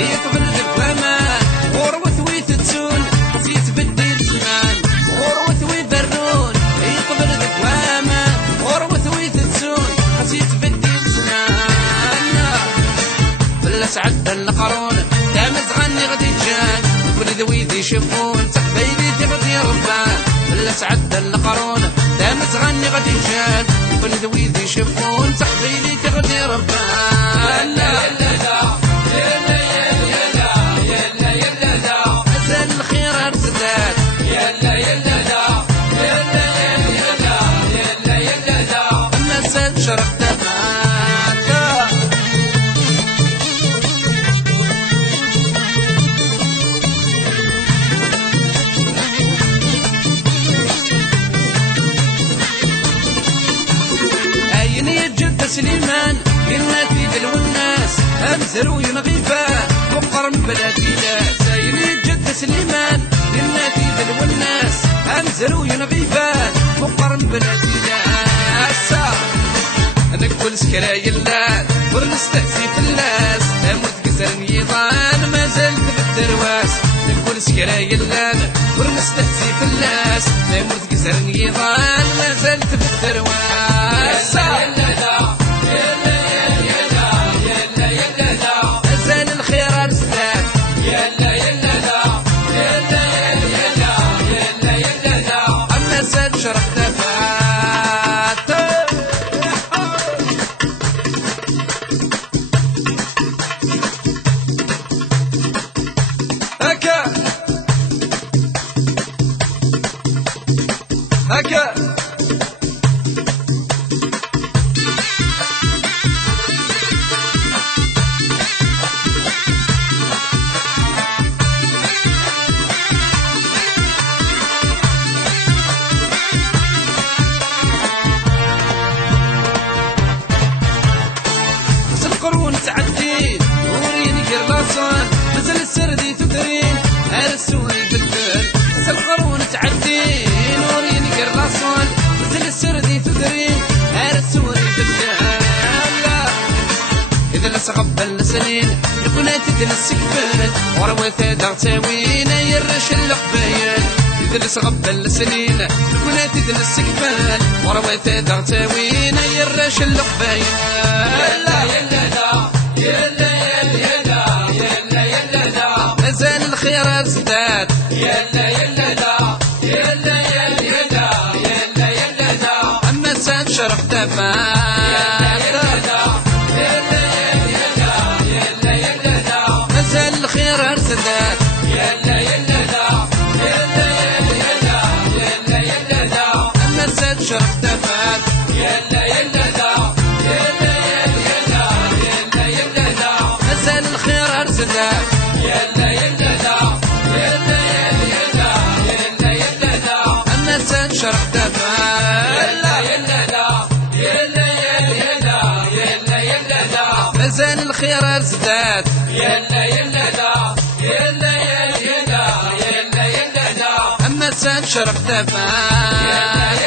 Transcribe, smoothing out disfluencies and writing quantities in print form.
يقبل ذبامان غروة ويتتسون يتبدل زمان غروة ويبرون يقبل ذبامان غروة ويتتسون يتبدل زمان بلا سعد القرون دامت غني غدي تجان كل ذويد يشوفون تقبيلي تغدي ربان بلا سعد القرون دامت غني غدي تجان كل ذويد يشوفون تقبيلي تغدي ربان أزال الخير أرزدات أما ساد شرق دفات أين يجد سليمان قلنا في دلو الناس أمزرو ينغيفان مقر من بلادي ناس أين يجد سليمان قلنا في دلو الناس أمزرو ينغيفان مقر من بلادي ناس نقول سكراي اللات ورنستأسي في الناس أموت قزر نيضان ما زلت بالدرواس نقول سكراي اللات ورنستأسي في الناس أموت قزر نيضان ما زلت بالدرواس أزال الخير أرزدات أما ساد شرق دفات هكا هكا القرون تعدين وريني قرلاصان نزل السردي تدرين هرسوني بالدل القرون تعدين وريني قرلاصان نزل السردي تدرين هرسوني بالدل إذا لسغب اللسنين نكون تدن السكبان وروثا دغتاوين يرش اللقبايان إذا لسغب اللسنين نكون تدن السكبان وروثا دغتاوين يرش اللقبايان أزال الخير أرزدات أما ساد شرق دفات أزال الخير أرزدات أما ساد شرق دفات أزال الخير أرزدات أما ساد شرق دفات أزال الخير أرزدات أما ساد شرق دفات